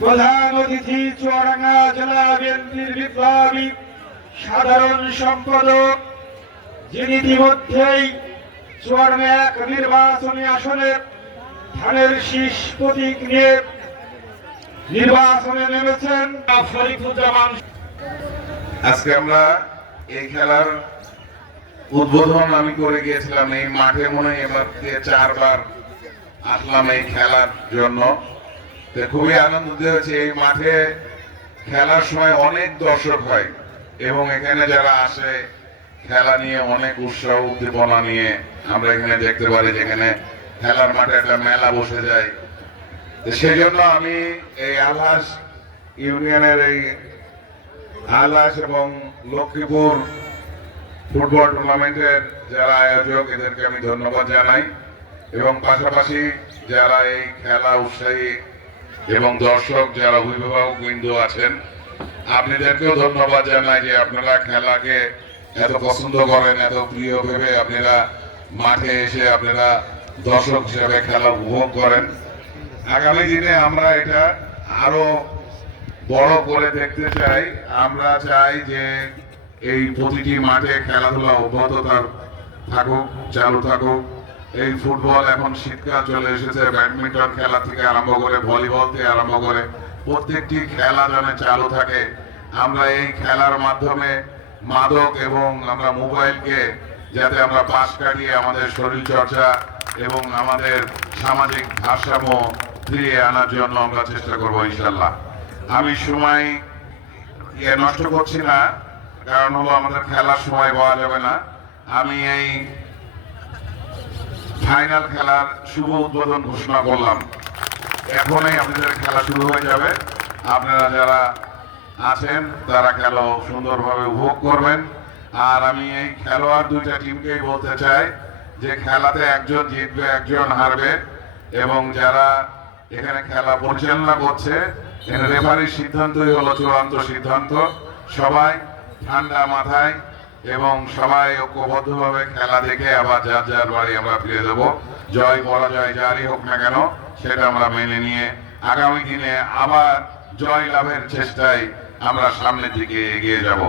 প্রধান অতিথি চুয়াডাঙ্গা জেলা বিএনপির বিপ্লবী সাধারণ সম্পাদক, যিনি ইতিমধ্যেই চুয়াডাঙ্গা এক নির্বাচনী আসনে ধানের শীষ প্রতীক নিয়ে নির্বাচনে নেমেছেন। ফরিদুজ্জামান। আজকে আমরা এই খেলার উদ্বোধন আমি করে গিয়েছিলাম, এই মাঠে মনে হয় এবার চারবার আসলাম এই খেলার জন্য। খুবই আনন্দিত হয়েছে। এই মাঠে খেলার সময় অনেক দর্শক হয় এবং এখানে যারা আসে, খেলা নিয়ে অনেক উৎসাহ, উদ্দীপনা নিয়ে আমরা এখানে দেখতে পারি যেখানে খেলার মাঠে একটা মেলা বসে যায়। সেই জন্য আমি এই আলহাস ইউনিয়নের এই আলাস এবং লক্ষ্মীপুর ফুটবল টুর্নামেন্টের যারা আয়োজক, এদেরকে আমি ধন্যবাদ জানাই। এবং পাশাপাশি যারা এই খেলা উৎসাহী এবং দর্শক, যারা অভিভাবক বিন্দু আছেন, আপনাদেরকেও ধন্যবাদ জানাই যে আপনারা খেলাকে এত পছন্দ করেন, এত প্রিয় ভেবে আপনারা মাঠে এসে আপনারা দর্শক হিসেবে খেলা উপভোগ করেন। আগামী দিনে আমরা এটা আরও বড় করে দেখতে চাই। আমরা চাই যে এই প্রতিটি মাঠে খেলাধুলা অব্যাহত থাক- থাকুক, চালু থাকুক। এই ফুটবল এখন শীতকাল চলে এসেছে, ব্যাডমিন্টন খেলা থেকে আরম্ভ করে ভলিবল থেকে আরম্ভ করে প্রত্যেকটি খেলা যেন চালু থাকে। আমরা এই খেলার মাধ্যমে মাদক এবং আমরা মোবাইলকে যাতে আমরা পাশ কাটিয়ে আমাদের শরীর চর্চা এবং আমাদের সামাজিক ভারসাম্য ফিরিয়ে আনার জন্য আমরা চেষ্টা করব ইনশাল্লাহ আমি সময় ইয়ে নষ্ট করছি না, কারণ হলো আমাদের খেলার সময় পাওয়া যাবে না। আমি এই ফাইনাল খেলার শুভ উদ্বোধন ঘোষণা করলাম। এখনই আপনাদের খেলা শুরু হয়ে যাবে। আপনারা যারা আছেন, তারা খেলা সুন্দরভাবে উপভোগ করবেন। আর আমি এই খেলোয়াড় দুইটা টিমকেই বলতে চাই যে খেলাতে একজন জিতবে, একজন হারবে। এবং যারা এখানে খেলা পরিচালনা করছে রেফারির সিদ্ধান্তই হলো চূড়ান্ত সিদ্ধান্ত। সবাই ঠান্ডা মাথায় এবং সবাই ঐক্যবদ্ধভাবে খেলা দেখে আবার যার যার বাড়ি আমরা ফিরে দেবো। জয় পরাজয় যারই হোক না কেন, সেটা আমরা মেনে নিয়ে আগামী দিনে আবার জয় লাভের চেষ্টায় আমরা সামনের দিকে এগিয়ে যাব।